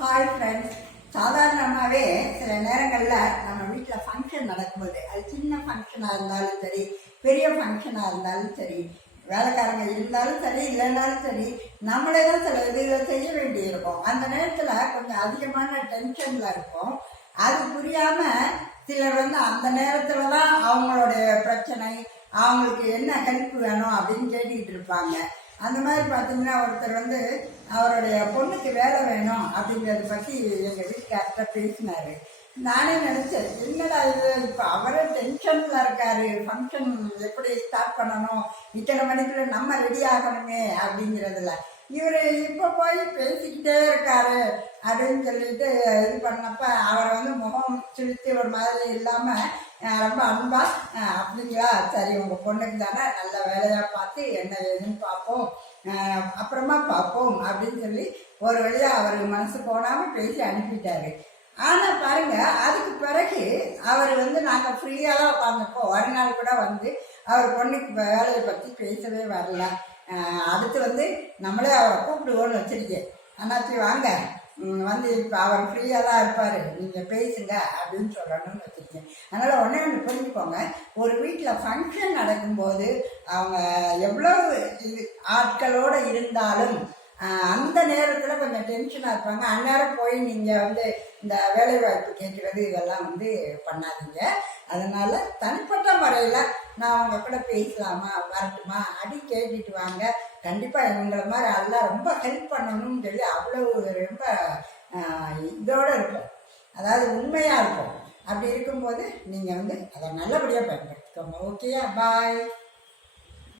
Hi friends சாதாரணமாகவே சில நேரங்களில் நம்ம வீட்டில் ஃபங்க்ஷன் நடக்கும்போது அது சின்ன ஃபங்க்ஷனாக இருந்தாலும் சரி பெரிய ஃபங்க்ஷனாக இருந்தாலும் சரி வேலைக்காரங்க இருந்தாலும் சரி இல்லைனாலும் சரி நம்மளே தான் சில இதுகளை செய்ய வேண்டியிருக்கும். அந்த நேரத்தில் கொஞ்சம் அதிகமான டென்ஷனில் இருக்கும் அது புரியாமல் சிலர் வந்து அந்த நேரத்தில் தான் அவங்களுடைய பிரச்சனை அவங்களுக்கு என்ன ஹெல்ப் வேணும் அப்படின்னு கேட்டுக்கிட்டு இருப்பாங்க. அந்த மாதிரி பார்த்தீங்கன்னா ஒருத்தர் வந்து அவருடைய பொண்ணுக்கு வேலை வேணும் அப்படிங்கிறத பற்றி எங்கள் வீட்டுக்கார்ட்ட பேசினாரு. நானே நினச்சேன் என்னடா இது? இப்போ அவரே டென்ஷனில் இருக்காரு. ஃபங்க்ஷன் எப்படி ஸ்டார்ட் பண்ணணும்? இத்தனை மணிக்குள்ள நம்ம ரெடி ஆகணுமே அப்படிங்கிறதுல. இவர் இப்போ போய் பேசிக்கிட்டே இருக்காரு அப்படின்னு சொல்லிட்டு இது பண்ணப்ப அவரை வந்து முகம் சுழித்து ஒரு மாதிரி இல்லாமல் ரொம்ப அன்பா அப்படிங்களா? சரி உங்கள் பொண்ணுக்கு தானே நல்ல வேலையாக பார்த்து என்ன ஏதுன்னு பார்ப்போம். அப்புறமா பார்ப்போம் அப்படின்னு சொல்லி ஒரு வழியாக அவருக்கு மனசு போடாமல் பேசி அனுப்பிட்டாரு. ஆனால் பாருங்க அதுக்கு பிறகு அவர் வந்து நாங்கள் ஃப்ரீயாக தான் ஒரு நாள் கூட வந்து அவர் பொண்ணுக்கு வேலையை பற்றி பேசவே வரல. அடுத்து வந்து நம்மளே அவரை கூப்பிடுவோன்னு வச்சிருக்கேன். அண்ணாச்சி வாங்க. வந்து இப்போ அவர் ஃப்ரீயாக தான் இருப்பார். நீங்கள் பேசுங்க அப்படின்னு சொல்லணும்னு வச்சுருக்கேன். அதனால் ஒன்றே ஒன்று புரிஞ்சுக்கோங்க. ஒரு வீட்டில் ஃபங்க்ஷன் நடக்கும்போது அவங்க எவ்வளோ இது ஆட்களோடு இருந்தாலும் அந்த நேரத்தில் கொஞ்சம் டென்ஷனாக இருப்பாங்க. அந்நேரம் போய் நீங்கள் வந்து இந்த வேலைவாய்ப்பு கேட்குறது இதெல்லாம் வந்து பண்ணாதீங்க. அதனால் தனிப்பட்ட முறையில் நான் அவங்க கூட பேசலாமா வரட்டுமா அப்படி கேட்டுட்டு வாங்க. கண்டிப்பாக எங்களை மாதிரி எல்லாம் ரொம்ப ஹெல்ப் பண்ணணும்னு சொல்லி அவ்வளோ ரொம்ப இதோடு இதோட இருக்கும் அதாவது உண்மையாக இருக்கும் அப்படி இருக்கும்போது நீங்கள் வந்து அதை நல்லபடியாக பயன்படுத்திக்கோங்க. ஓகேயா பாய்